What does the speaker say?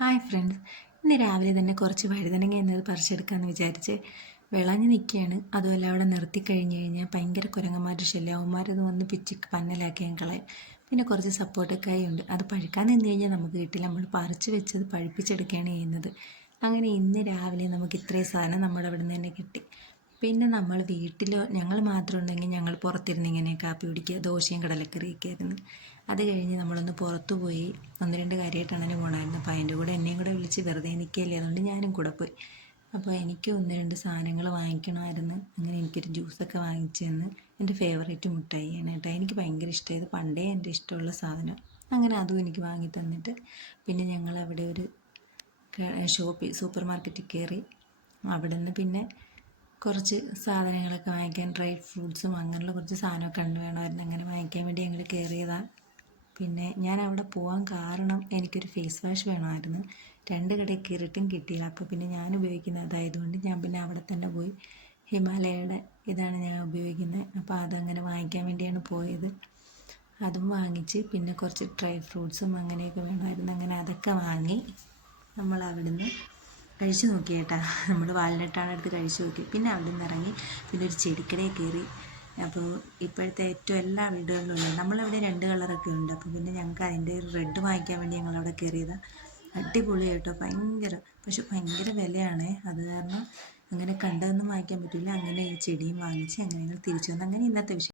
Hi friends, ഇന്ന് രാവിലെ തന്നെ കുറച്ച് വഴുതനങ്ങ എന്നത് പറിച്ചെടുക്കാമെന്ന് വിചാരിച്ച് വിളഞ്ഞ് നിൽക്കുകയാണ്. അതുമല്ല അവിടെ നിർത്തി കഴിഞ്ഞ് കഴിഞ്ഞാൽ ഭയങ്കര കുരങ്ങന്മാരുടെ ശല്യം, അവന്മാരത് വന്ന് പിച്ചി പന്നലാക്കി ഞാൻ കളയും. പിന്നെ കുറച്ച് സപ്പോർട്ടക്കായി ഉണ്ട്, അത് പഴുക്കാൻ നിന്ന് കഴിഞ്ഞാൽ നമുക്ക് കിട്ടില്ല. നമ്മൾ പറിച്ച് വെച്ചത് പഴുപ്പിച്ചെടുക്കുകയാണ് ചെയ്യുന്നത്. അങ്ങനെ ഇന്ന് രാവിലെ നമുക്ക് ഇത്രയും സാധനം നമ്മുടെ അവിടെ നിന്ന് തന്നെ കിട്ടി. പിന്നെ നമ്മൾ വീട്ടിൽ ഞങ്ങൾ മാത്രം ഉണ്ടെങ്കിൽ ഞങ്ങൾ പുറത്തിരുന്ന് ഇങ്ങനെ കാപ്പി കുടിക്കുക, ദോശയും കടലക്കറിയൊക്കെ ആയിരുന്നു. അത് കഴിഞ്ഞ് നമ്മളൊന്ന് പുറത്തു പോയി ഒന്ന് രണ്ട് കാര്യമായിട്ടാണ് തന്നെ പോകണമായിരുന്നു. അപ്പോൾ അതിൻ്റെ കൂടെ എന്നെയും കൂടെ വിളിച്ച് വെറുതെ നിൽക്കുകയല്ലേ, അതുകൊണ്ട് ഞാനും കൂടെ പോയി. അപ്പോൾ എനിക്ക് ഒന്ന് രണ്ട് സാധനങ്ങൾ വാങ്ങിക്കണമായിരുന്നു. അങ്ങനെ എനിക്കൊരു ജ്യൂസൊക്കെ വാങ്ങിച്ചു തന്ന്. എൻ്റെ ഫേവറേറ്റ് മുട്ടായിയാണ് കേട്ടോ, എനിക്ക് ഭയങ്കര ഇഷ്ടമായത്, പണ്ടേ എൻ്റെ ഇഷ്ടമുള്ള സാധനം. അങ്ങനെ അതും എനിക്ക് വാങ്ങി തന്നിട്ട് പിന്നെ ഞങ്ങൾ അവിടെ ഒരു സൂപ്പർ മാർക്കറ്റിൽ കയറി. അവിടെ നിന്ന് പിന്നെ കുറച്ച് സാധനങ്ങളൊക്കെ വാങ്ങിക്കാൻ, ഡ്രൈ ഫ്രൂട്ട്സും അങ്ങനെയുള്ള കുറച്ച് സാധനമൊക്കെ വേണമായിരുന്നു. അങ്ങനെ വാങ്ങിക്കാൻ വേണ്ടി ഞങ്ങൾ കയറിയതാണ്. പിന്നെ ഞാൻ അവിടെ പോകാൻ കാരണം എനിക്കൊരു ഫേസ് വാഷ് വേണമായിരുന്നു. രണ്ട് കടയിൽ കയറിയിട്ടും കിട്ടിയില്ല. അപ്പോൾ പിന്നെ ഞാൻ ഉപയോഗിക്കുന്നത് അതായതുകൊണ്ട് ഞാൻ പിന്നെ അവിടെ തന്നെ പോയി. ഹിമാലയയുടെ ഇതാണ് ഞാൻ ഉപയോഗിക്കുന്നത്. അപ്പോൾ അതങ്ങനെ വാങ്ങിക്കാൻ വേണ്ടിയാണ് പോയത്. അതും വാങ്ങിച്ച് പിന്നെ കുറച്ച് ഡ്രൈ ഫ്രൂട്ട്സും അങ്ങനെയൊക്കെ വേണമായിരുന്നു. അങ്ങനെ അതൊക്കെ വാങ്ങി നമ്മൾ അവിടുന്ന് കഴിച്ചു നോക്കി കേട്ടാ. നമ്മൾ വാൽനട്ടാണ് എടുത്ത് കഴിച്ചു നോക്കി. പിന്നെ അവിടെ നിന്ന് ഇറങ്ങി പിന്നെ ഒരു ചെടിക്കടയിൽ കയറി. അപ്പോൾ ഇപ്പോഴത്തെ ഏറ്റവും എല്ലാ വീടുകളിലും ഉണ്ട്, നമ്മളവിടെ രണ്ട് കളറൊക്കെ ഉണ്ട്. അപ്പോൾ പിന്നെ ഞങ്ങൾക്ക് അതിൻ്റെ റെഡ് വാങ്ങിക്കാൻ വേണ്ടി ഞങ്ങളവിടെ കയറിയതാണ്. അടിപൊളി കേട്ടോ, ഭയങ്കര, പക്ഷെ ഭയങ്കര വിലയാണ്. അത് കാരണം അങ്ങനെ കണ്ടതൊന്നും വാങ്ങിക്കാൻ പറ്റില്ല. അങ്ങനെ ഈ ചെടിയും വാങ്ങിച്ച് അങ്ങനെ ഞങ്ങൾ തിരിച്ചു വന്നു. അങ്ങനെ ഇന്നത്തെ വിഷയം.